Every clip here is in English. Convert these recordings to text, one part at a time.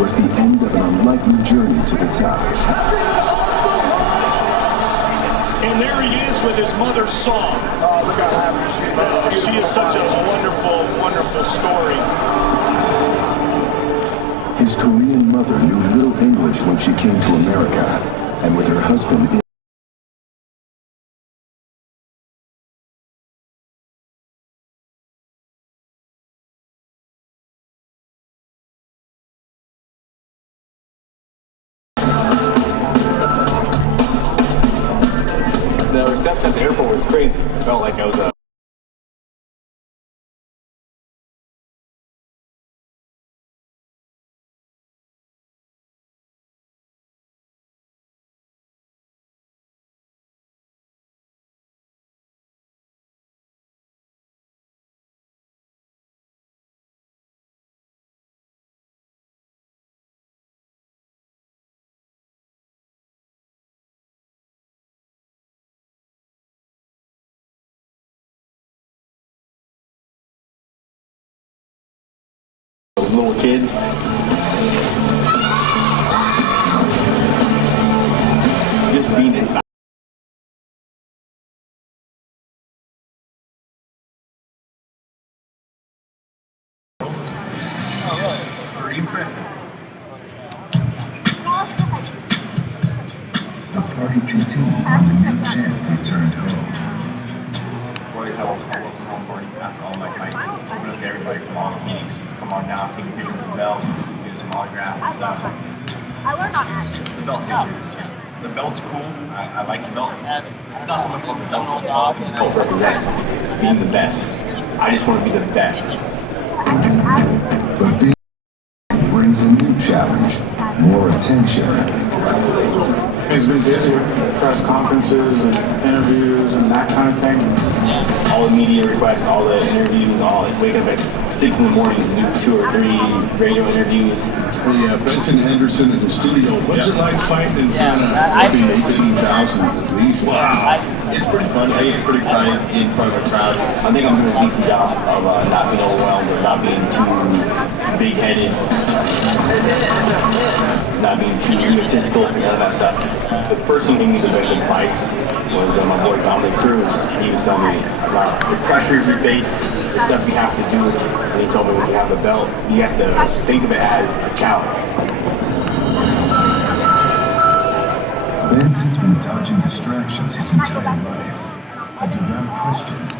was the end of an unlikely journey to the top. And there he is with his mother's song. Oh, look how happy she is. She is such a wonderful, wonderful story. His Korean mother knew little English when she came to America, and with her husband The reception at the airport was crazy. It felt like I was little kids. Just being inside. Oh, really? It's pretty impressive. the party continued when the new champ returned home. Always have a welcome home party after all my fights. I went up to everybody from all the Phoenix. Come on down, take a picture with the belt, get some autographs and stuff. The belt says you're the champ. The belt's cool. I like the belt. It's not so much about the belt. The belt represents being the best. I just want to be the best. But being brings a new challenge, more attention. He's been busy with press conferences and interviews and that kind of thing. All the media requests, all the interviews, wake up at 6 in the morning to do 2 or 3 radio interviews. Benson Henderson in the studio. What's it like fighting in front of maybe 18,000 at least? Wow. It's pretty fun. I get pretty excited in front of a crowd. I think I'm doing a decent job of not being overwhelmed or not being too big-headed, not being too egotistical, none of that stuff. The person who gave me the best advice was my boy Dominic Cruz. He was telling me about the pressures you face, the stuff you have to do, and he told me when you have the belt, you have to think of it as a challenge. Benson's been dodging distractions his entire life. A devout Christian.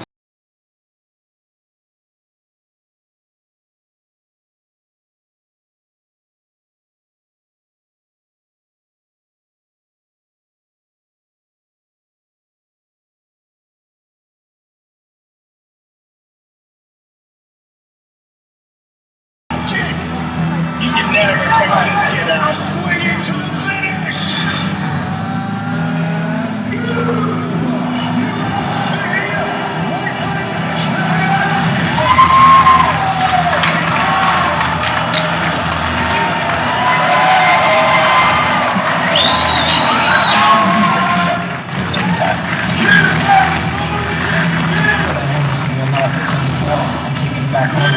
You can never take this kid out. Swinging to the finish. For the same time. I'm taking it back home.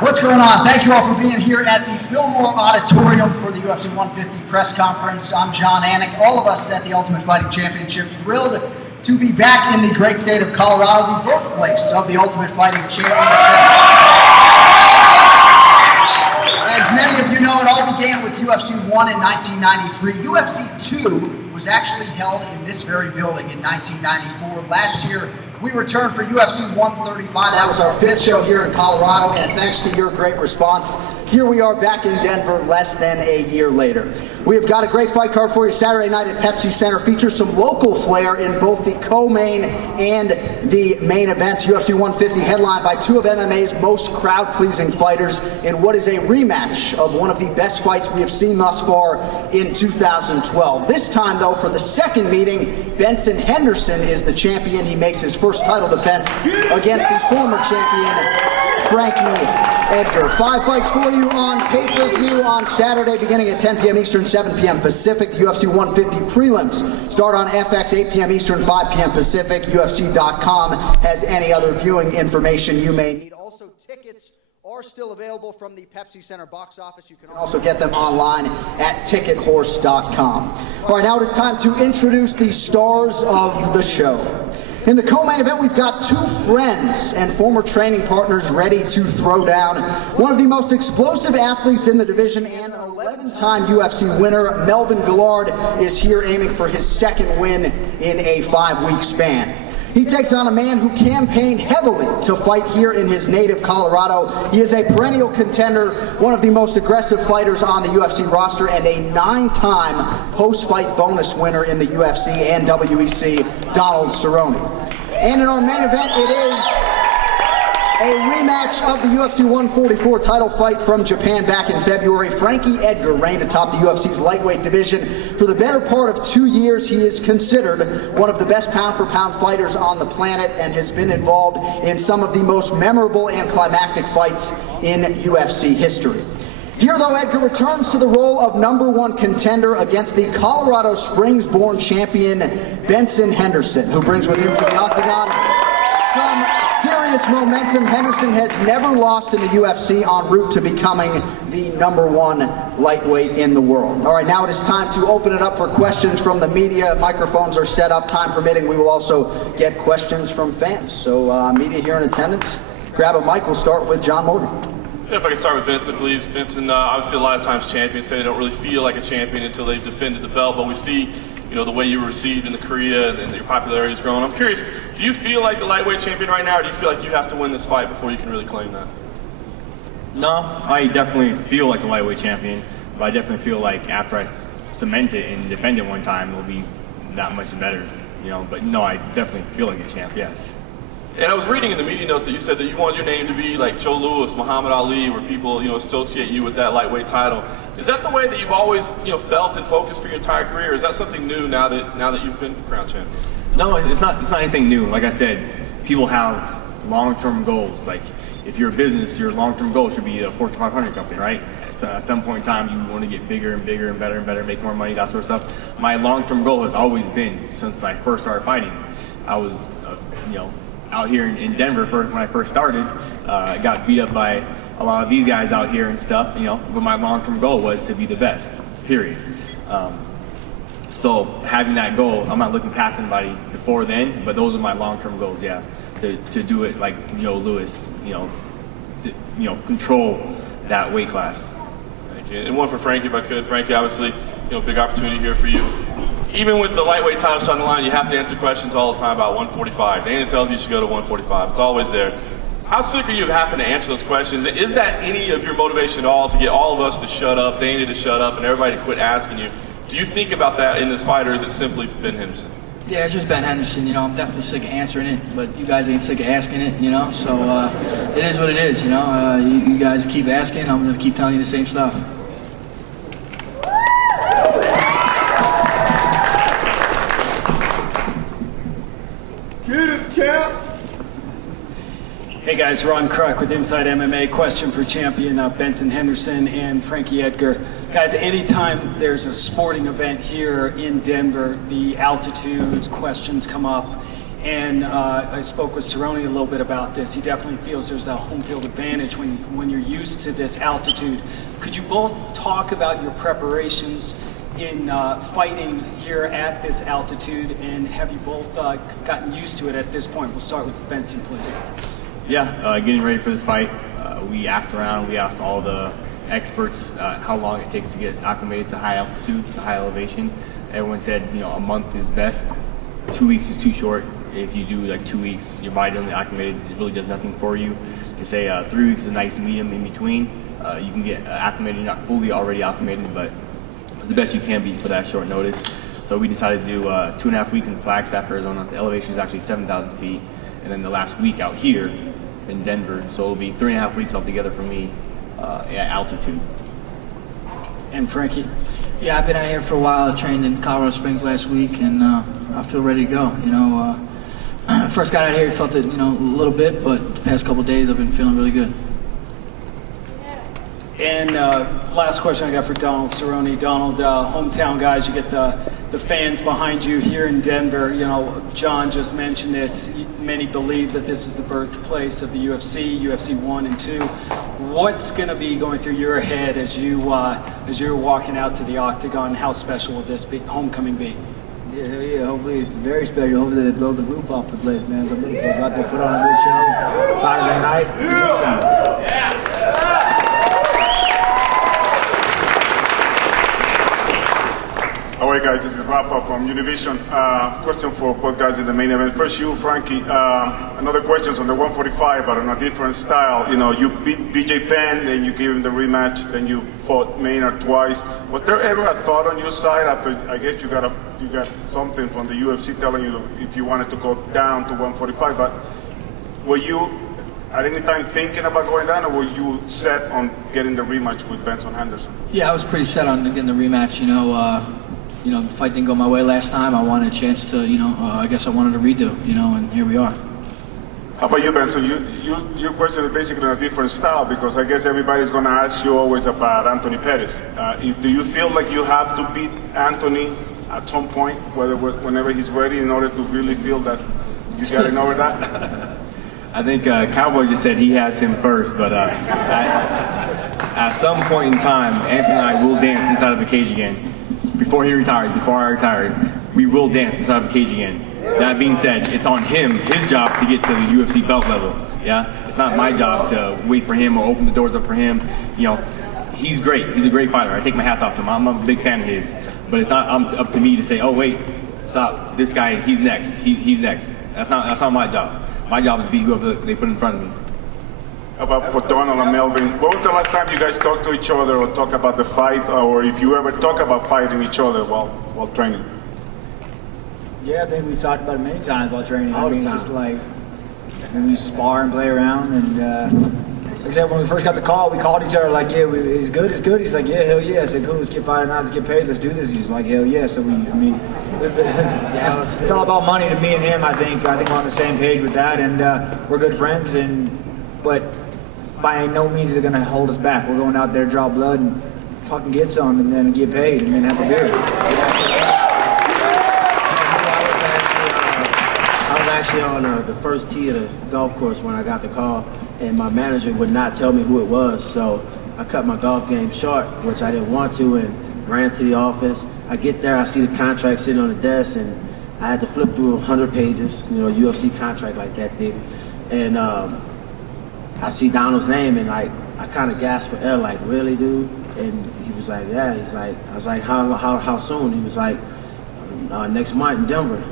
What's going on? Thank you all for being here at the Fillmore Auditorium for the UFC 150 press conference. I'm John Anik. All of us at the Ultimate Fighting Championship thrilled to be back in the great state of Colorado, the birthplace of the Ultimate Fighting Championship. As many of you know, it all began with UFC 1 in 1993. UFC 2 was actually held in this very building in 1994. Last year, we returned for UFC 135. That was our 5th show here in Colorado, and thanks to your great response, here we are back in Denver less than a year later. We have got a great fight card for you Saturday night at Pepsi Center. Features some local flair in both the co-main and the main events. UFC 150 headlined by 2 of MMA's most crowd-pleasing fighters in what is a rematch of one of the best fights we have seen thus far in 2012. This time, though, for the second meeting, Benson Henderson is the champion. He makes his first title defense against the former champion, Frankie Edgar. 5 fights for you on pay-per-view on Saturday beginning at 10 p.m. Eastern, 7 p.m. Pacific. The UFC 150 prelims start on FX 8 p.m. Eastern, 5 p.m. Pacific. UFC.com has any other viewing information you may need. Also, tickets are still available from the Pepsi Center box office. You can also get them online at tickethorse.com. All right, now it is time to introduce the stars of the show. In the co-main event, we've got 2 friends and former training partners ready to throw down. One of the most explosive athletes in the division and 11-time UFC winner, Melvin Guillard, is here aiming for his 2nd win in a 5-week span. He takes on a man who campaigned heavily to fight here in his native Colorado. He is a perennial contender, one of the most aggressive fighters on the UFC roster, and a 9-time post-fight bonus winner in the UFC and WEC, Donald Cerrone. And in our main event, it is a rematch of the UFC 144 title fight from Japan back in February. Frankie Edgar reigned atop the UFC's lightweight division for the better part of 2 years. He is considered one of the best pound-for-pound fighters on the planet and has been involved in some of the most memorable and climactic fights in UFC history. Here, though, Edgar returns to the role of #1 contender against the Colorado Springs-born champion Benson Henderson, who brings with him to the octagon some serious momentum. Henderson has never lost in the UFC, en route to becoming the #1 lightweight in the world. All right, now it is time to open it up for questions from the media. Microphones are set up. Time permitting, we will also get questions from fans. So media here in attendance, grab a mic. We'll start with John Morgan. If I can start with Benson, please. Benson, obviously a lot of times champions say they don't really feel like a champion until they've defended the belt, but we see the way you were received in the Korea and your popularity has grown. I'm curious, do you feel like the lightweight champion right now, or do you feel like you have to win this fight before you can really claim that? No, I definitely feel like a lightweight champion, but I definitely feel like after I cement it and defend it one time, it'll be that much better, But no, I definitely feel like a champ, yes. And I was reading in the media notes that you said that you want your name to be like Joe Louis, Muhammad Ali, where people, associate you with that lightweight title. Is that the way that you've always, felt and focused for your entire career? Or is that something new now that you've been crown champion? No, it's not anything new. Like I said, people have long-term goals. Like if you're a business, your long-term goal should be a Fortune 500 company, right? So at some point in time, you want to get bigger and bigger and better, make more money, that sort of stuff. My long-term goal has always been, since I first started fighting, I was, out here in Denver when I first started. I got beat up by a lot of these guys out here and stuff, but my long-term goal was to be the best, period. So having that goal, I'm not looking past anybody before then, but those are my long-term goals, yeah. To do it like Joe Louis, control that weight class. Thank you. And one for Frankie, if I could. Frankie, obviously, big opportunity here for you. Even with the lightweight titles on the line, you have to answer questions all the time about 145. Dana tells you should go to 145. It's always there. How sick are you of having to answer those questions? Is that any of your motivation at all to get all of us to shut up, Dana to shut up, and everybody to quit asking you? Do you think about that in this fight, or is it simply Ben Henderson? Yeah, it's just Ben Henderson. I'm definitely sick of answering it, but you guys ain't sick of asking it, So it is what it is, You guys keep asking, I'm going to keep telling you the same stuff. Hey guys, Ron Kruk with Inside MMA. Question for champion Benson Henderson and Frankie Edgar. Guys, anytime there's a sporting event here in Denver, the altitude questions come up. And I spoke with Cerrone a little bit about this. He definitely feels there's a home field advantage when you're used to this altitude. Could you both talk about your preparations in fighting here at this altitude, and have you both gotten used to it at this point? We'll start with Benson, please. Yeah, getting ready for this fight, we asked around, we asked all the experts how long it takes to get acclimated to high altitude, to high elevation. Everyone said, a month is best. 2 weeks is too short. If you do like 2 weeks, your body doesn't acclimate, it really does nothing for you. You say 3 weeks is a nice medium in between. You can get acclimated, not fully already acclimated, but the best you can be for that short notice. So we decided to do 2.5 weeks in Flagstaff, Arizona. The elevation is actually 7,000 feet. And then the last week out here in Denver. So it'll be 3.5 weeks altogether for me at altitude. And Frankie? Yeah, I've been out here for a while. I trained in Colorado Springs last week, and I feel ready to go. first got out here, felt it, a little bit, but the past couple of days I've been feeling really good. And last question I got for Donald Cerrone. Donald, hometown guys, you get the fans behind you here in Denver. John just mentioned it. Many believe that this is the birthplace of the UFC, UFC 1 and 2. What's going to be going through your head as you're walking out to the octagon? How special will this homecoming be? Yeah, hopefully it's very special. Hopefully they blow the roof off the place, man. So I'm looking forward to go out there, put on a good show, fight of the night. All right, guys, this is Rafa from Univision. Question for both guys in the main event. First, you, Frankie. Another question on the 145, but on a different style. You beat BJ Penn, then you gave him the rematch, then you fought Maynard twice. Was there ever a thought on your side after? I guess you got something from the UFC telling you if you wanted to go down to 145. But were you at any time thinking about going down, or were you set on getting the rematch with Benson Henderson? Yeah, I was pretty set on getting the rematch. The fight didn't go my way last time. I wanted a chance to, I guess I wanted a redo, and here we are. How about you, Benson? Your question is basically in a different style, because I guess everybody's going to ask you always about Anthony Pettis. Do you feel like you have to beat Anthony at some point, whenever he's ready, in order to really feel that you got to over that? I think Cowboy just said he has him first, but at some point in time, Anthony and I will dance inside of the cage again. Before he retires, before I retire, we will dance inside of a cage again. That being said, it's on him, his job, to get to the UFC belt level. Yeah, it's not my job to wait for him or open the doors up for him. He's great. He's a great fighter. I take my hats off to him. I'm a big fan of his. But it's not up to me to say, oh wait, stop. This guy, he's next. He's next. That's not my job. My job is to beat whoever they put in front of me. About for Donald and Melvin, when was the last time you guys talked to each other or talked about the fight, or if you ever talk about fighting each other while training? Yeah, I think we've talked about it many times while training. It's just like when we spar and play around. And like I said, when we first got the call, we called each other like, yeah, he's good. He's like, yeah, hell yeah. I said, cool, let's get fighting out, let's get paid, let's do this. He's like, hell yeah. So it's all about money to me and him. I think we're on the same page with that, and we're good friends. But by no means is it going to hold us back. We're going out there, draw blood, and fucking get some, and then get paid, and then have a beer. I was actually on the first tee of the golf course when I got the call, and my manager would not tell me who it was, so I cut my golf game short, which I didn't want to, and ran to the office. I get there, I see the contract sitting on the desk, and I had to flip through 100 pages, UFC contract like that thick, and I see Donald's name, and I kind of gasped for air, like, really, dude? And he was like, yeah. He's like, I was like, how soon? He was like, next month in Denver.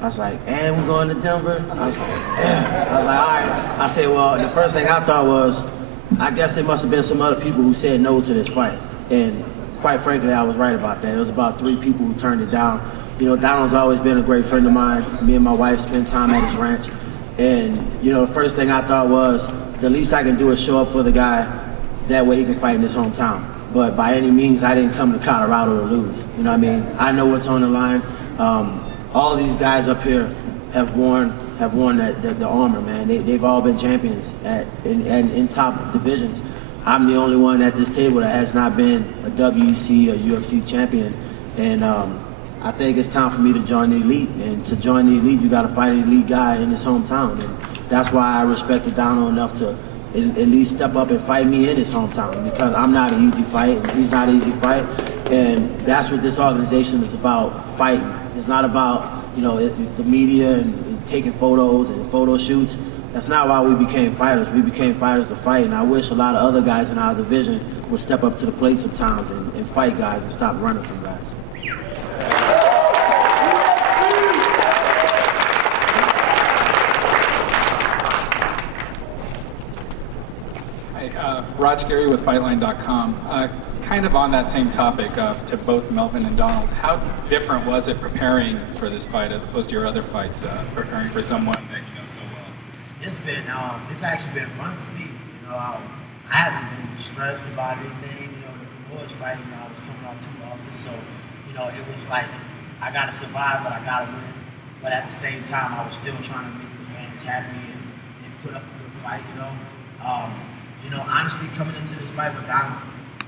I was like, and we're going to Denver? I was like, damn. I was like, all right. I said, well, the first thing I thought was, I guess there must have been some other people who said no to this fight. And quite frankly, I was right about that. It was about 3 people who turned it down. Donald's always been a great friend of mine. Me and my wife spent time at his ranch. And, the first thing I thought was, the least I can do is show up for the guy, that way he can fight in his hometown. But by any means, I didn't come to Colorado to lose. You know what I mean? I know what's on the line. All of these guys up here have worn the armor, man. They've all been champions in top divisions. I'm the only one at this table that has not been a WEC or UFC champion. And I think it's time for me to join the elite. And to join the elite, you got to fight an elite guy in his hometown. And that's why I respected Donald enough to at least step up and fight me in his hometown, because I'm not an easy fight, and he's not an easy fight. And that's what this organization is about, fighting. It's not about, the media and taking photos and photo shoots. That's not why we became fighters. We became fighters to fight, and I wish a lot of other guys in our division would step up to the plate sometimes and fight guys and stop running from guys. Raj Gary with Fightline.com. Kind of on that same topic to both Melvin and Donald, how different was it preparing for this fight as opposed to your other fights, preparing for someone that you know so well? It's actually been fun for me. I haven't been stressed about anything. The Caboose fight, I was coming off 2 losses, so it was like I gotta survive, but I gotta win. but at the same time, I was still trying to make the fans happy and put up a good fight, you know. Honestly, coming into this fight with Donald,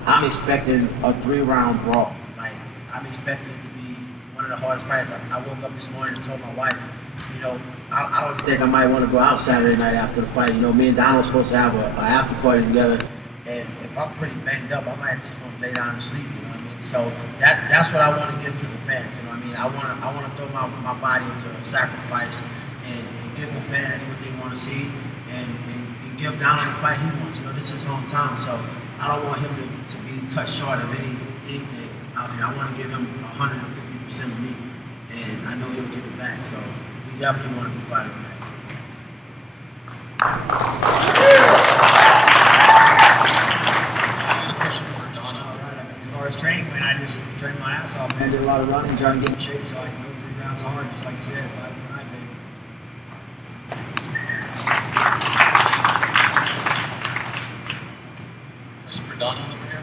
I'm expecting a 3-round brawl. Like, I'm expecting it to be one of the hardest fights. I woke up this morning and told my wife, I don't think I might want to go out Saturday night after the fight. Me and Donald were supposed to have an after party together, and if I'm pretty banged up, I might just want to lay down and sleep. You know what I mean? So that's what I want to give to the fans. You know what I mean? I want to throw my body into a sacrifice and give the fans what they want to see and give Donald the fight he wants. This is his hometown, so I don't want him to be cut short of anything out here. I want to give him 150% of me, and I know he'll give it back. So we definitely want to be fighting back. As far as training went, I just trained my ass off, man. Did a lot of running, trying to get in shape so I can go 3 rounds hard, just like you said, 5 night, baby. Question for Donald over here.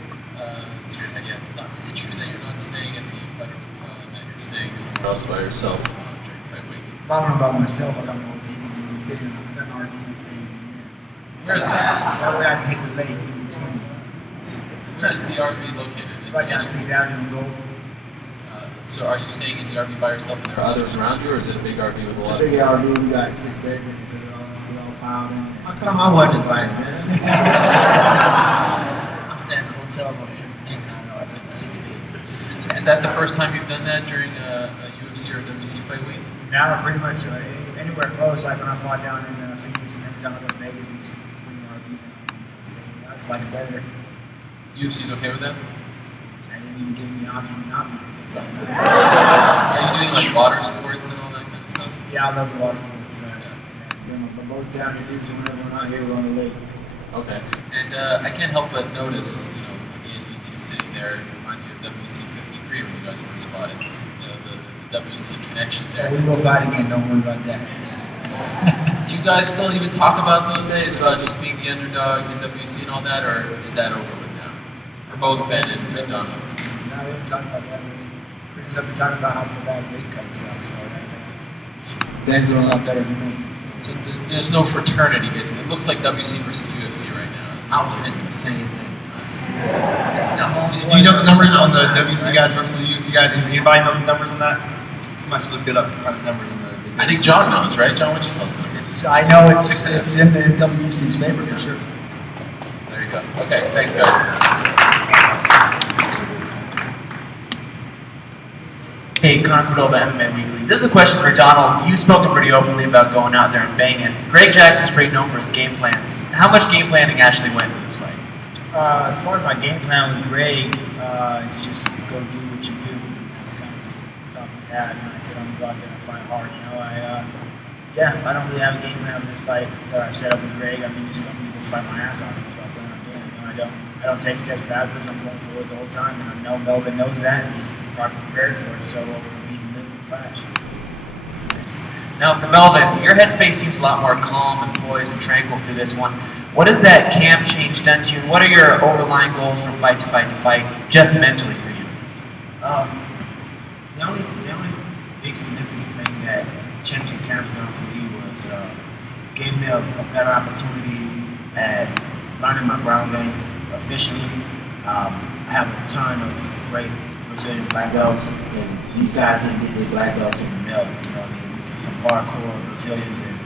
Is it true that you're not staying at the Federal Hotel and that you're staying somewhere else by yourself during fight week? I don't know about myself. I got my own team. I'm sitting. I got an RV staying in there. Where is that? That way I can hit the lake in between. Where is the RV located? Right down 6th Avenue and Gold. So are you staying in the RV by yourself and there are others around you, or is it a big RV with a lot of people? It's a big RV. We got 6 beds in it, so we're all piled in. How come I wasn't invited, man? I'm staying in the hotel room hanging out in 6 beds. Is that the first time you've done that during a UFC or WC fight week? Now, pretty much anywhere close. Like when I fought down in Phoenix and every time I go to Vegas, we just bring the RV down. It's like better. UFC's okay with that? They didn't even give me the option to not be. Are you doing like water sports and all that kind of stuff? Yeah, I love the water sports. My boat's down here too, so whenever we're not here, we're on the lake. Okay. And I can't help but notice, again, you two sitting there, it reminds me of WC 53 when you guys first fought it. The WC connection there. Yeah, we will fight again, don't worry about that. Do you guys still even talk about those days, about just being the underdogs in WC and all that, or is that over with now? For both Ben and Donald? No, we haven't talked about that. We're just up to talk about how bad weight cuts out, so Ben's doing a lot better than me. So there's no fraternity, basically. It looks like WC versus UFC right now. I was thinking the same thing. Do you know the numbers on the WC guys versus the UFC guys? Anybody know the numbers on that? You might have looked it up and find the numbers in the I think John knows, right? John, why don't you tell us the numbers? I know it's in the WC's favor for sure. There you go. Okay, thanks guys. Hey, Connor Cordova, MMA Weekly. This is a question for Donald. You've spoken pretty openly about going out there and banging. Greg Jackson's pretty known for his game plans. How much game planning actually went into this fight? As far as my game plan with Greg, it's just go do what you do. That's kind of top of that. And I said I'm going to go out there and fight hard. I don't really have a game plan for this fight that I've set up with Greg. I'm just going to go fight my ass off. That's what I'm doing. I don't take steps backwards. I'm going forward the whole time, and I know Melvin knows that, and he's properly prepared for it. So we're going to be living flash. Now, for Melvin, your headspace seems a lot more calm and poised and tranquil through this one. What has that camp change done to you, and what are your overlying goals from fight to fight to fight, just mentally for you? The only big significant thing that changing camps done for me was gave me a better opportunity at learning my ground game efficiently. I have a ton of great Brazilian black belts, and these guys didn't get their black belts in the middle. These are some hardcore Brazilians, and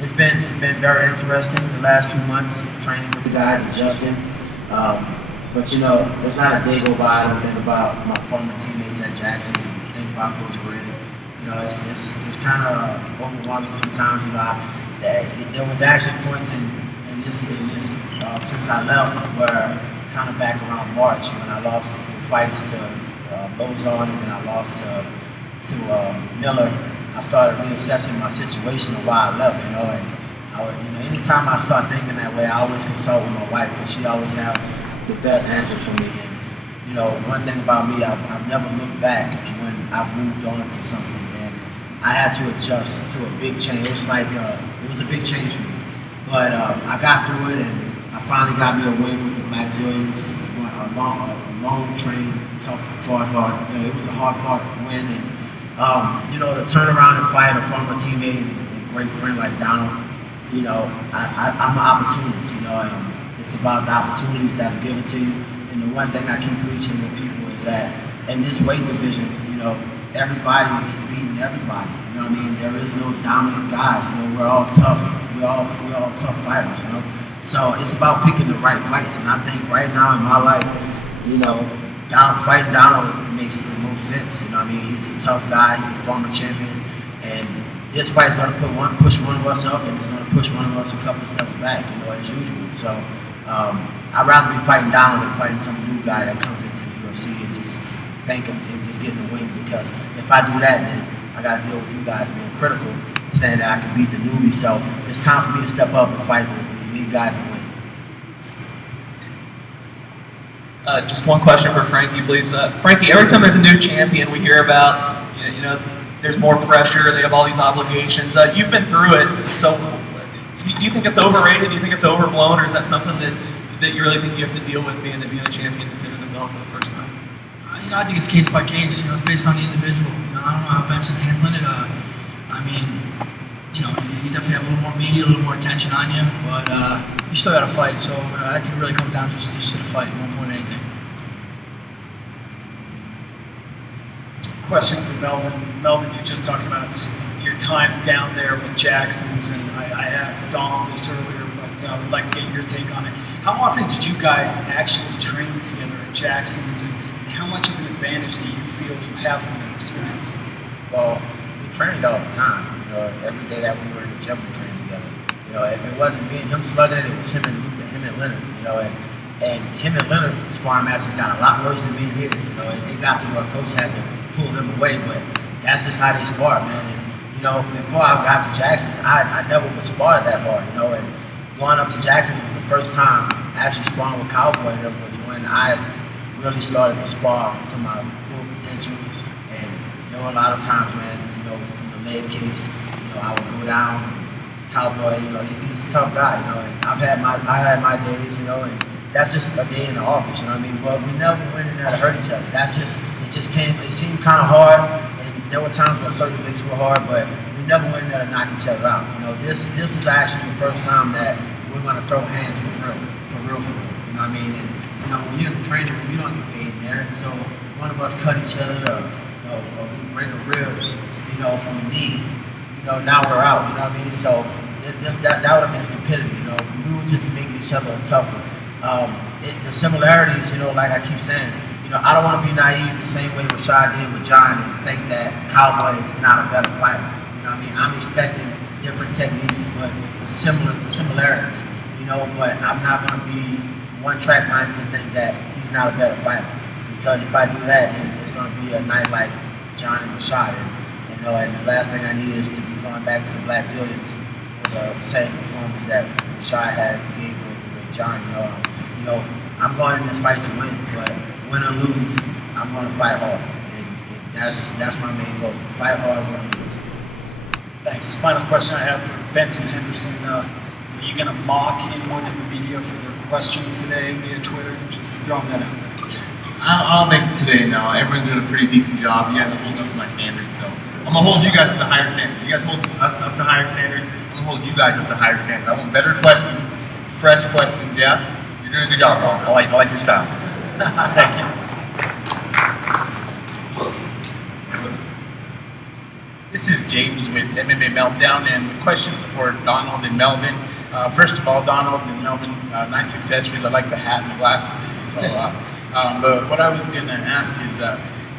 it's been very interesting the last 2 months training with the guys, adjusting. But there's not a day go by I don't think about my former teammates at Jackson, think about Coach Greg. It's kind of overwhelming sometimes. There was actually points in this since I left where kind of back around March when I lost the fights to Bozon and then I lost to Miller. I started reassessing my situation and why I left. Anytime I start thinking that way, I always consult with my wife because she always has the best answer for me. And one thing about me, I've never looked back when I've moved on to something. I had to adjust to a big change. It was a big change for me. But I got through it, and I finally got me a win with the Black Zillions. A long train, tough, hard. It was a hard-fought win, and You know, to turn around and fight a former teammate and great friend like Donald, you know, I'm an opportunist, you know, and it's about the opportunities that are given to you. And the one thing I keep preaching to people is that in this weight division, you know, everybody is beating everybody. You know what I mean? There is no dominant guy. You know, we're all tough. We're all tough fighters. You know, so it's about picking the right fights. And I think right now in my life, you know, fighting Donald makes the most sense. You know what I mean? He's a tough guy. He's a former champion, and this fight's going to push one of us up, and it's going to push one of us a couple of steps back. You know, as usual. So I'd rather be fighting Donald than fighting some new guy that comes into the UFC and just thank him and just getting the win. Because if I do that, then I got to deal with you guys being critical, saying that I can beat the newbie. So it's time for me to step up and fight the elite guys and win. Just one question for Frankie, please. Frankie, every time there's a new champion, we hear about, you know, there's more pressure, they have all these obligations. You've been through it, so do you think it's overrated? Do you think it's overblown, or is that something that you really think you have to deal with being a champion, defending the belt for the first time? You know, I think it's case by case. You know, it's based on the individual. You know, I don't know how Benson's handling it. I mean, you know, you definitely have a little more media, a little more attention on you, but you still got to fight. So I think it really comes down just to the fight, more than anything. Question for Melvin. Melvin, you just talked about your times down there with Jackson's, and I asked Donald this earlier, but I would like to get your take on it. How often did you guys actually train together at Jackson's, and how much of an advantage do you feel you have from that experience? Well, we trained all the time. You know, every day that we were in the gym, we trained together. You know, if it wasn't me and him slugging it, it was him and Leonard. You know, and him and Leonard sparring matches got a lot worse than me and his. You know, and they got to where coach had to pull them away, but that's just how they spar, man. And you know, before I got to Jackson's, I never would spar that hard. You know, and going up to Jackson was the first time actually sparring with Cowboy. That was when I really started to spar to my full potential. And there were a lot of times, man, you know, from the leg kicks, you know, I would go down. Cowboy, you know, he's a tough guy, you know. And I had my days, you know, and that's just a day in the office, you know what I mean? But we never went in there to hurt each other. It seemed kind of hard, and there were times when certain licks were hard, but we never went in there to knock each other out. You know, this is actually the first time that we're going to throw hands for real. You know what I mean? And you know, when you're in the training room, you don't get paid in there. So one of us cut each other, or we break a rib, you know, from the knee. You know, now we're out. You know what I mean? So that would have been stupidity. You know, we were just making each other tougher. The similarities, you know, like I keep saying, you know, I don't want to be naive the same way Rashad did with John and think that Cowboy is not a better fighter. You know what I mean? I'm expecting different techniques, but similarities, you know, but I'm not going to be one-track minded to think that he's not a better fighter. Because if I do that, then it's going to be a night like John and Rashad. And, you know, and the last thing I need is to be going back to the Black Zillions with the same performance that Rashad had gave with John. You know, I'm going in this fight to win, but win or lose, I'm going to fight hard. And that's my main goal. Fight hard, win or lose. Thanks. Final question I have for Benson Henderson. Are you going to mock anyone in the media for their questions today via Twitter? Just throwing that out there. I don't think today, no. Everyone's doing a pretty decent job. You guys are holding up to my standards, so I'm going to hold you guys up to higher standards. You guys hold us up to higher standards, I'm going to hold you guys up to higher standards. I want better questions, fresh questions, yeah? You're doing a good job, bro. I like your style. Thank you. This is James with MMA Meltdown, and questions for Donald and Melvin. First of all, Donald and Melvin, nice accessories. I like the hat and the glasses. So, but what I was going to ask is,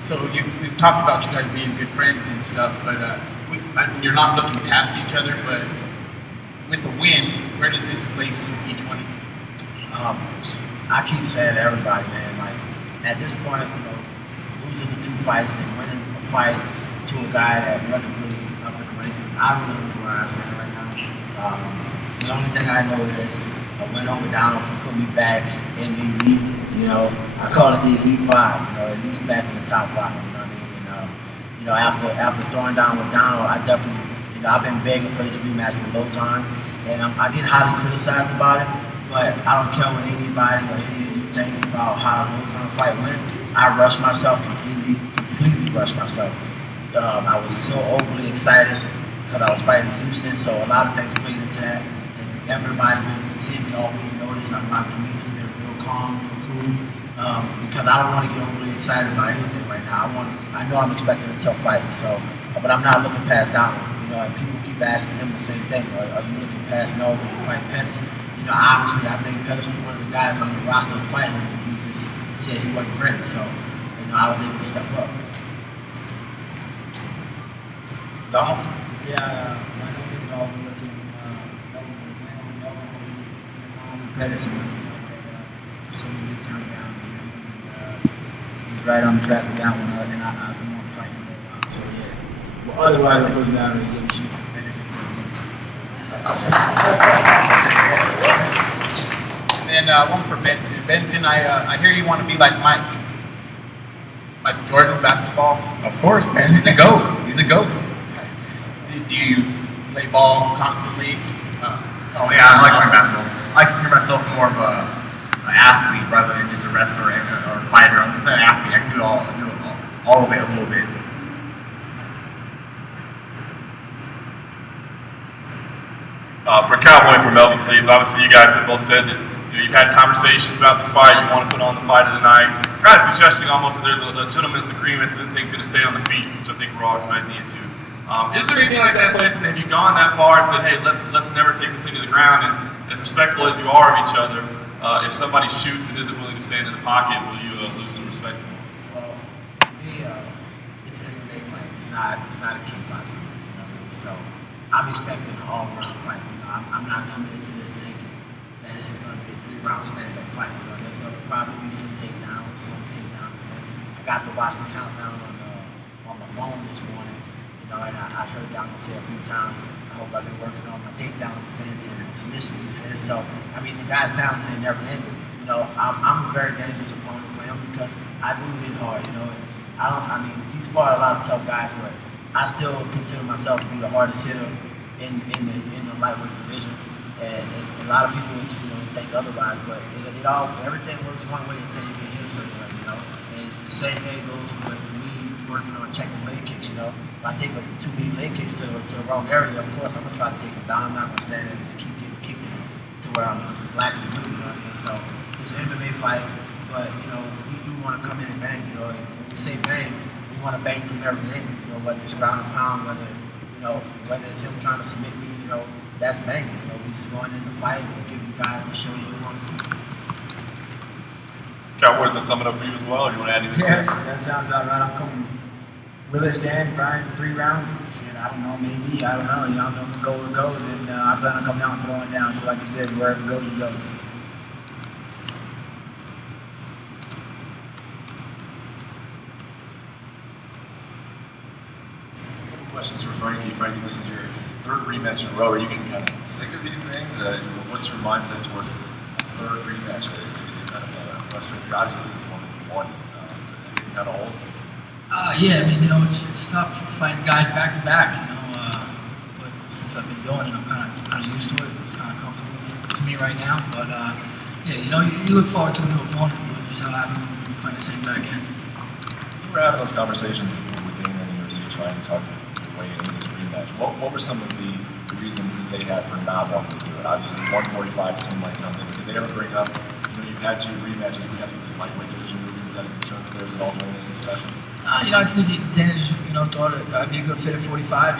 so we've talked about you guys being good friends and stuff, but you're not looking past each other, but with the win, where does this place each one of you? I keep saying to everybody, man, like, at this point, you know, losing the 2 fights and winning a fight to a guy that wasn't really up in the rankings, I really don't know where I stand right now. The only thing I know is a win over Donald can put me back in the elite, you know, I call it the elite 5, you know, at least back in the top 5, you know what I mean? And, you know, after throwing down with Donald, I definitely, you know, I've been begging for this rematch with Lozon, and I get highly criticized about it. But I don't care what anybody or any of you think about how Lozon fight went. I rushed myself completely rushed myself. I was so overly excited because I was fighting in Houston, so a lot of things played into that. And everybody been seeing me all week notice my demeanor's been real calm, real cool, because I don't want to get overly excited about anything right now. I know I'm expecting a tough fight, so, but I'm not looking past Donald. You know, and people keep asking him the same thing. Are you looking past Mel when you fight Pettis? You know, obviously, I think Pettis was one of the guys on the roster to fight him. He just said he wasn't ready, so you know, I was able to step up. Donald? Yeah, I don't think all we're looking Pettis so we turned down. He's right on the track with that one, and I want to fight him. So yeah. Well, otherwise, it goes down to the UFC. And then one for Benson. Benson, I hear you want to be like Mike Jordan basketball. Of course, man. He's a GOAT. He's a GOAT. Do you play ball constantly? Oh yeah, I like playing basketball. I consider myself more of an athlete rather than just a wrestler or a fighter. I'm just an athlete. I can do it all. I do it all of it a little bit. For Cowboy and for Melvin, please. Obviously, you guys have both said that you've had conversations about this fight. You want to put on the fight of the night. Kind of suggesting almost that there's a gentleman's agreement that this thing's going to stay on the feet, which I think we're all expecting it to. Is there anything like that in place? And have you gone that far and said, hey, let's never take this thing to the ground? And as respectful as you are of each other, if somebody shoots and isn't willing to stand in the pocket, will you lose some respect? Well, for me, it's an MMA fight. It's not a kickboxing match. You know? So I'm expecting an all-around fight. You know, I'm not coming into this thinking that this is going to be a 3-round stand-up fight. You know, there's going to probably be some takedowns, some takedown defense. I got to watch the countdown on my phone this morning. You know, and I heard y'all say a few times, I hope I've been working on my takedown defense and submission defense. So, I mean, the guy's talents they never ended. You know, I'm a very dangerous opponent for him because I do hit hard. You know, and he's fought a lot of tough guys, but I still consider myself to be the hardest hitter in the lightweight division. And a lot of people, think otherwise, but everything works one way until you get hit somewhere. You know, and the same thing goes with me working on checking leg kicks. You know, if I take too many leg kicks to the wrong area, of course I'm gonna try to take them down. I'm not gonna stand there and just keep getting kicked to where I'm lacking through. You know what I mean? So it's an MMA fight, but we do want to come in and bang. You know, and when we say bang, we want to bang from every angle. You know, whether it's ground and pound, whether it's him trying to submit me. You know, that's banging. You know, we just going in the fight and give you guys the show you want to see. Cowboys, that sum it up for you as well, or you want to add anything? Yes, that sounds about right. I'm coming. Will it stand, Brian? 3 rounds? Shit, I don't know. Maybe. I don't know. You know, I'm going to go where it goes, and I plan on coming out and throwing down. So, like you said, wherever it goes, it goes. Questions for Frankie. Frankie, this is your 3rd rematch in a row. Are you getting kind of sick of these things? What's your mindset towards a 3rd rematch? Is it kind of frustrating? Obviously, this is one that you won. Is it getting kind of old? Yeah, I mean, it's tough fighting guys back to back, but since I've been doing it, I'm kind of used to it. It's kind of comfortable to me right now. But yeah, you look forward to a new opponent. Just how I find the same guy again. You were having those conversations with Dana and the UFC trying to talk your way into this rematch. What were some of the reasons that they had for not wanting to do it? Obviously, 145 seemed like something. Did they ever bring up, you've had 2 rematches, we got to this lightweight division movie. Was that a concern for theirs at all during this discussion? I just think Dana just, thought I'd be a good fit at 45.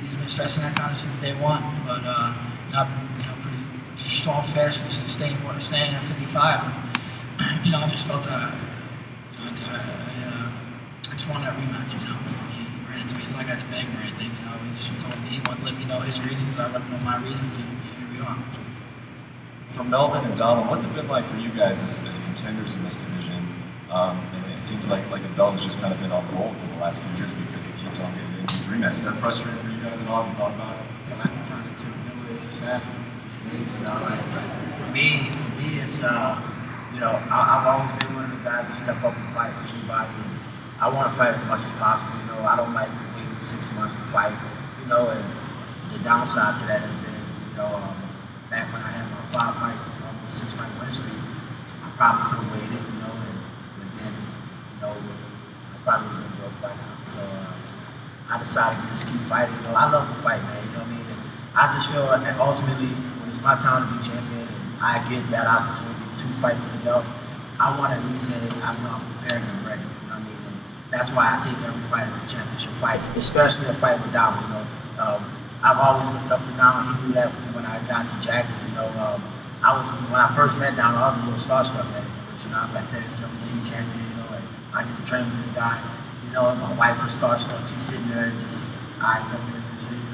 He's been stressing that kind of since day one. But I've been, pretty strong, fast for staying at 55. And, I just felt I just wanted that rematch. He ran into me. It's like I didn't bang or anything. He just told me he wanted to let me know his reasons. I let him know my reasons, and here we are. For Melvin and Donald, what's it been like for you guys as contenders in this division? And it seems like the belt has just kind of been on the roll for the last few years because he keeps on getting into these rematches. Is that frustrating for you guys at all? Have you thought about it? I feel like I'm turning into a middle-aged assassin. For me, it's I've always been one of the guys that step up and fight with anybody. I want to fight as much as possible. I don't like waiting 6 months to fight. And the downside to that has been, back when I had my 5-fight, almost 6-fight win streak, I probably could have waited, but then, with a probably would have been broke by now. So I decided to just keep fighting. You know, I love to fight, man. You know what I mean? And I just feel that ultimately, when it's my time to be champion and I get that opportunity to fight for the belt, I want to at least say I'm prepared and I'm ready. You know what I mean? And that's why I take every fight as a championship fight, especially a fight with Donald. You know, I've always looked up to Donald. He knew that when I got to Jackson. You know, when I first met Donald, I was a little starstruck at him. You know, I was like, "Hey, WC champion." You know, and I get to train with this guy. You know, and my wife was starstruck. She's sitting there and just, "I come here and shit." You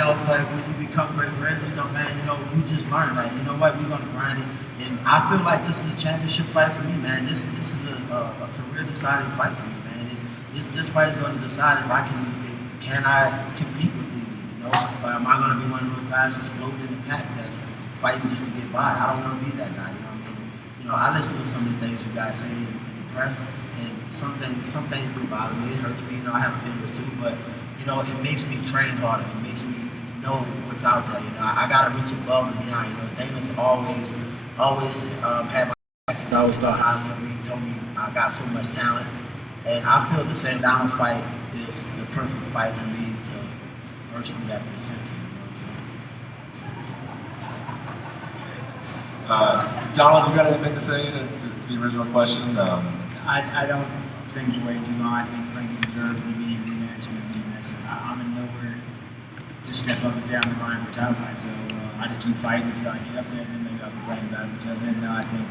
know, but when you become great friends and stuff, man, you know, you just learn that. You know what? We're gonna grind it. And I feel like this is a championship fight for me, man. This is a career-deciding fight for me, man. This fight is going to decide if I can I compete with you, you know? Or am I going to be one of those guys just floating in the pack that's fighting just to get by? I don't want to be that guy, you know what I mean? You know, I listen to some of the things you guys say in the press, and some things do bother me. It hurts me. You know, I have feelings too, but you know, it makes me train harder. It makes me know what's out there. You know, I got to reach above and beyond. You know, Damon's always had my back. He always thought highly of me. He told me I got so much talent. And I feel the same. Donald fight is the perfect fight for me to virtually represent. You know what I'm saying? Donald, you got anything to say to the original question? I don't think he waited too long. I think Frankie deserved to be a rematch and a rematch. I'm in nowhere to step up and say I'm in line for title fight. So I just keep fighting until I get up there, and then maybe I'll be playing about it. Until then, no, I think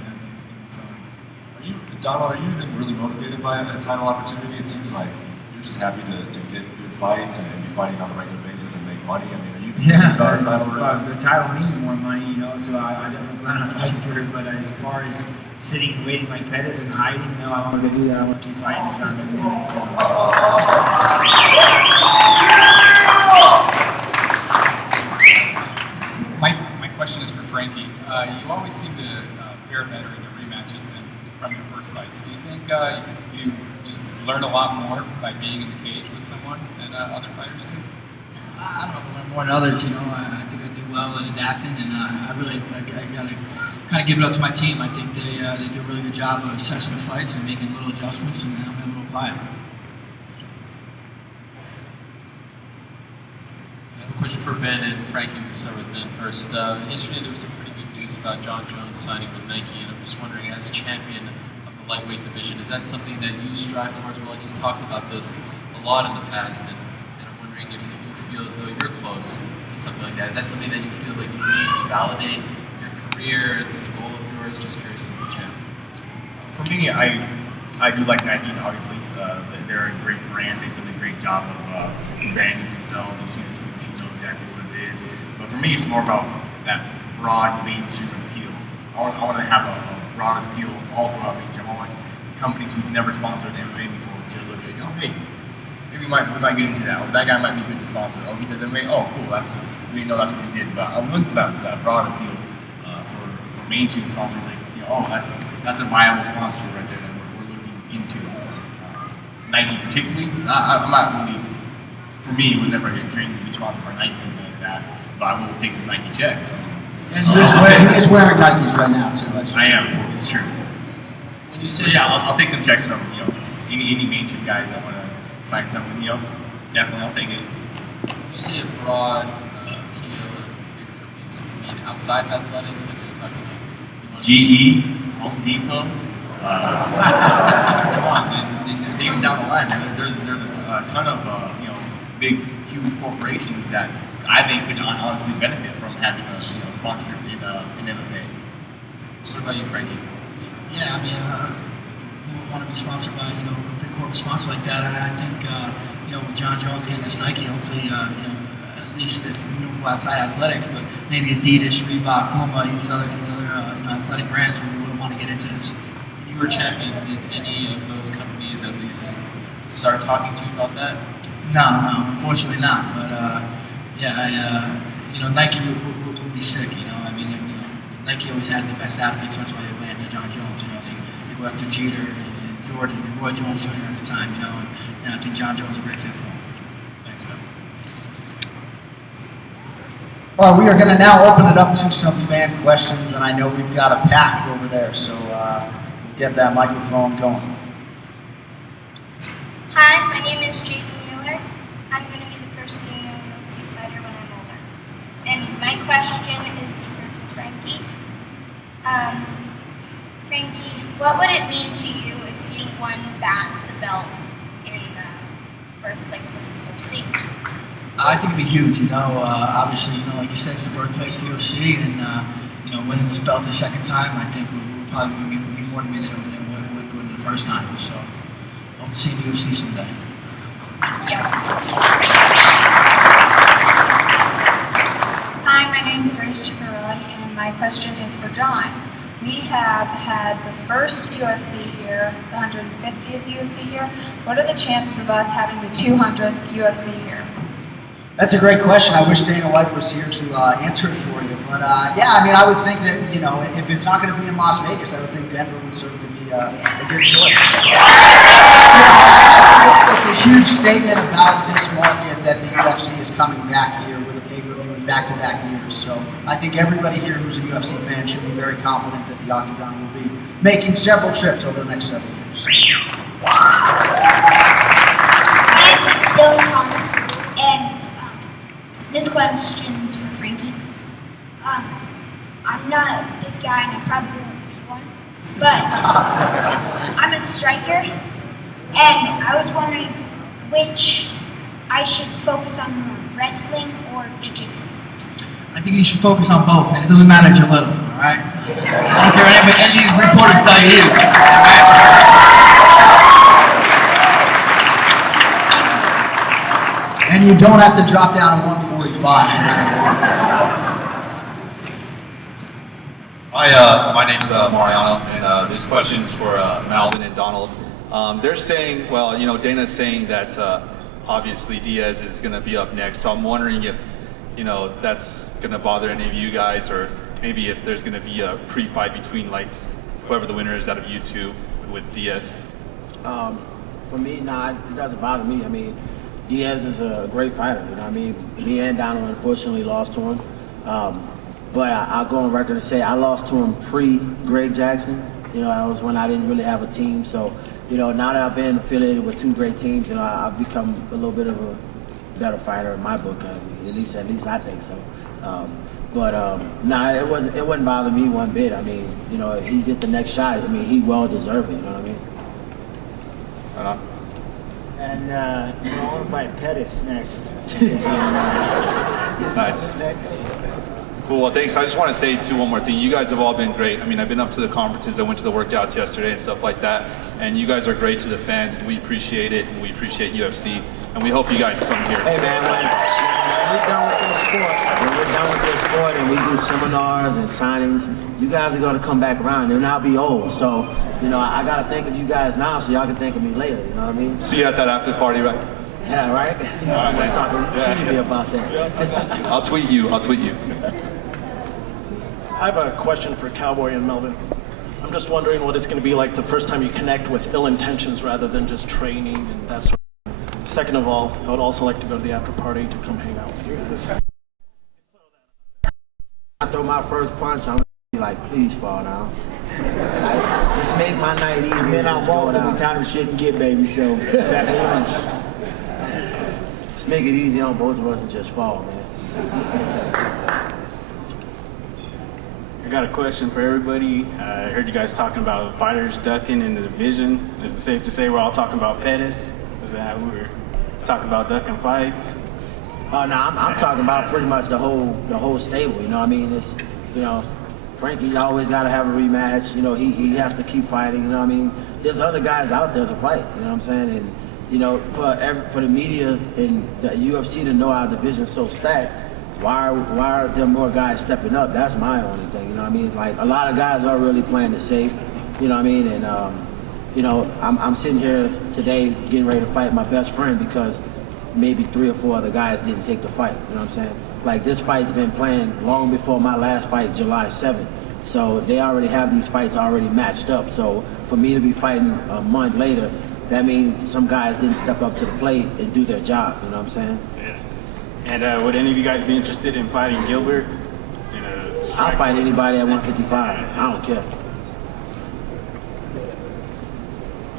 Donald, are you even really motivated by a title opportunity? It seems like you're just happy to get good fights and be fighting on a regular basis and make money. I mean, are you about a title? The title means more money, you know, so I definitely plan on fighting for it. But as far as sitting and waiting like Pettis and hiding, no, I want to do that. I want to keep fighting until I'm in the so. My question is for Frankie. You always seem to fare better in the rematches than from your first fights. Do you think you just learn a lot more by being in the cage with someone than other fighters do? I don't know if I learn more than others. You know, I think I do well at adapting, and I got to kind of give it up to my team. I think they do a really good job of assessing the fights and making little adjustments, and then I'm able to apply it. I have a question for Ben and Frankie. We'll start with Ben first. Yesterday there was some pretty good news about John Jones signing with Nike, and I'm just wondering, as champion of the lightweight division, is that something that you strive towards? Well, he's talked about this a lot in the past, and I'm wondering if you feel as though you're close to something like that. Is that something that you feel like you need to validate your career? Is this a goal of yours? Just curious as the champ. For me, I do like Nike, obviously. They're a great brand. They've done a great job of branding themselves. You know exactly what it is. But for me, it's more about that broad mainstream appeal. I want to have a broad appeal all throughout mainstream. I want companies who've never sponsored MMA before to look at, hey, maybe we might get into that. Or that guy might be good to sponsor. Oh, he does MMA. Oh, cool. We didn't know that's what he did. But I'm looking for that broad appeal for mainstream sponsors. Like, that's a viable sponsor right there that we're looking into. Nike particularly, I'm not really. For me, it was never a dream to be sponsored by Nike or anything like that. But I will take some Nike checks. And he is wearing Nikes right now too. I am. It's true. When you say I'll take some checks from any mainstream guys that want to sign something. Definitely I'll take it. When you say a broad appeal and bigger companies, you mean outside of athletics? Are you talking like GE, Home Depot. Come on, and even down the line, there's a ton of big, huge corporations that I think could honestly benefit from having a sponsorship in MMA. What about you, Frankie? Yeah, I mean, we would want to be sponsored by a big corporate sponsor like that. I think with John Jones getting this Nike, hopefully at least if we don't go outside athletics, but maybe Adidas, Reebok, Puma, these other athletic brands would want to get into this. When you were champion, did any of those companies at least start talking to you about that? No, unfortunately not. But Nike would be sick. I mean, Nike always has the best athletes. That's why they went after John Jones. They go after Jeter and Jordan and Roy Jones Jr. at the time. And I think John Jones is a great fit for him. Thanks, man. All right, we are going to now open it up to some fan questions, and I know we've got a pack over there, so we'll get that microphone going. Hi, my name is Jaden Mueller. I'm going to be the first female UFC fighter when I'm older. And my question is for Frankie. Frankie, what would it mean to you if you won back the belt in the birthplace of the UFC? I think it'd be huge, obviously, like you said, it's the birthplace of the UFC, and, winning this belt the second time, I think we'll probably be more motivated than we would winning the first time, so hope to see the UFC someday. Hi, my name is Grace Chickarelli, and my question is for John. We have had the first UFC here, the 150th UFC here. What are the chances of us having the 200th UFC here? That's a great question. I wish Dana White was here to answer it for you. But yeah, I mean, I would think that, if it's not going to be in Las Vegas, I would think Denver would certainly be a good choice. It's a huge statement about this market that the UFC is coming back here with a pay-per-view in back-to-back years. So I think everybody here who's a UFC fan should be very confident that the Octagon will be making several trips over the next several years. My name's Dylan Thomas, and this question's for Frankie. I'm not a big guy, and I probably won't be one, but I'm a striker, and I was wondering which I should focus on more, wrestling or jiu-jitsu. I think you should focus on both, and it doesn't matter that you're little, all right? I don't care what any of these reporters tell you either, all right? And you don't have to drop down to 145. Hi, my name is Mariano, and this question's for Melvin and Donald. They're saying, well, Dana's saying that obviously Diaz is going to be up next, so I'm wondering if, that's going to bother any of you guys, or maybe if there's going to be a pre-fight between, like, whoever the winner is out of you two with Diaz. For me, nah, it doesn't bother me. I mean, Diaz is a great fighter, Me and Donald unfortunately lost to him. But I'll go on record and say I lost to him pre-Greg Jackson. That was when I didn't really have a team. So, now that I've been affiliated with two great teams, I've become a little bit of a better fighter in my book. At least I think so. Nah, it wouldn't bother me one bit. He get the next shot. He well deserved it. You know what I mean? And I want to fight Pettis next. Nice. Cool, well thanks. I just want to say one more thing. You guys have all been great. I've been up to the conferences, I went to the workouts yesterday and stuff like that, and you guys are great to the fans, and we appreciate it, and we appreciate UFC, and we hope you guys come here. Hey man, when we're done with this sport, and we do seminars and signings, you guys are going to come back around, and I'll be old, so, I got to think of you guys now so y'all can think of me later, you know what I mean? See you at that after party, right? Yeah, right? We're talking to me about that. I'll tweet you. I have a question for Cowboy and Melvin. I'm just wondering what it's going to be like the first time you connect with ill intentions rather than just training and that sort of thing. Second of all, I would also like to go to the after party to come hang out with you guys. I throw my first punch, I'm be like, please fall down. Just make my night easy. Man, I won't every time the shit can get, baby, so that lunch. Just make it easy on both of us and just fall, man. I got a question for everybody. I heard you guys talking about fighters ducking in the division. Is it safe to say we're all talking about Pettis? Is that how we were talking about ducking fights? No, I'm talking about pretty much the whole stable. It's Frankie always got to have a rematch. He has to keep fighting. There's other guys out there to fight. You know what I'm saying? And for the media and the UFC to know our division's so stacked. Why are there more guys stepping up? That's my only thing, Like, a lot of guys are really playing it safe, And, I'm sitting here today getting ready to fight my best friend because maybe 3 or 4 other guys didn't take the fight, you know what I'm saying? Like, this fight's been planned long before my last fight, July 7th. So they already have these fights already matched up. So for me to be fighting a month later, that means some guys didn't step up to the plate and do their job, you know what I'm saying? And would any of you guys be interested in fighting Gilbert? I'll fight anybody at 155. I don't care.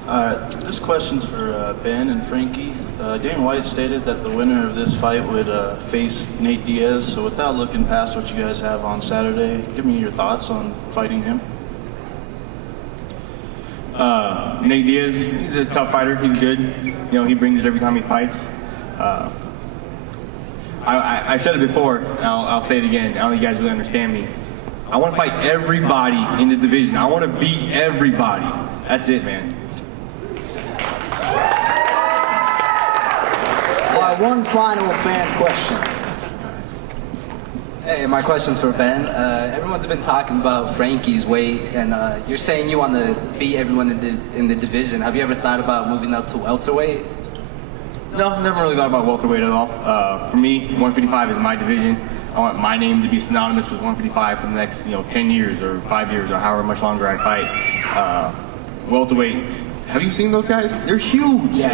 This question's for Ben and Frankie. Dana White stated that the winner of this fight would face Nate Diaz. So without looking past what you guys have on Saturday, give me your thoughts on fighting him. Nate Diaz, he's a tough fighter. He's good. You know, he brings it every time he fights. I said it before, and I'll say it again. I don't think you guys really understand me. I want to fight everybody in the division. I want to beat everybody. That's it, man. One final fan question. Hey, my question's for Ben. Everyone's been talking about Frankie's weight, and you're saying you want to beat everyone in the division. Have you ever thought about moving up to welterweight? No, never really thought about welterweight at all. For me, 155 is my division. I want my name to be synonymous with 155 for the next, 10 years or 5 years or however much longer I fight. Welterweight. Have you seen those guys? They're huge. Yeah.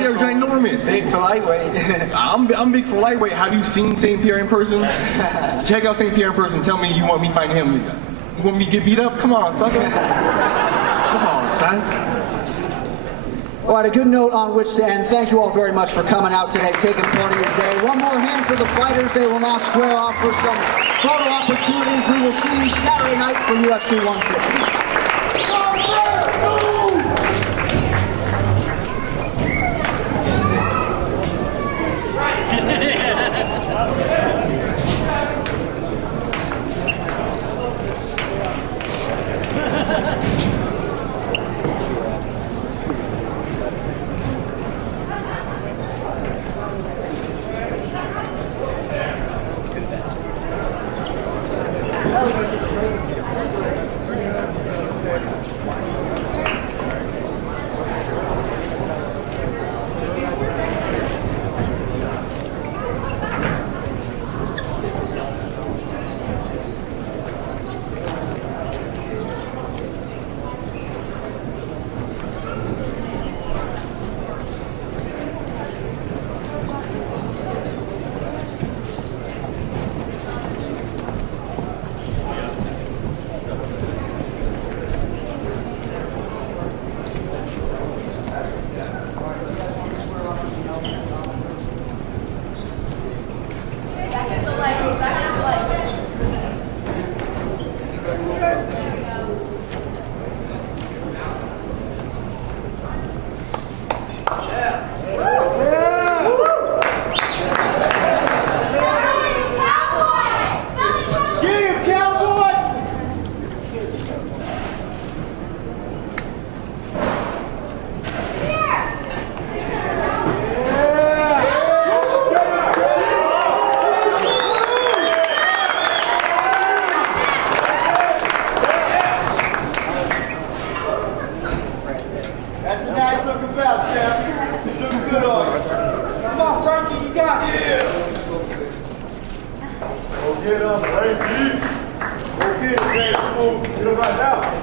They are ginormous. Big for lightweight. I'm big for lightweight. Have you seen St. Pierre in person? Check out St. Pierre in person. Tell me you want me fighting him. You want me to get beat up? Come on, sucker. Come on, son. All right, a good note on which to end. Thank you all very much for coming out today, taking part of your day. One more hand for the fighters. They will now square off for some photo opportunities. We will see you Saturday night for UFC 150. Get up, right? Go get it, man. Get him right now.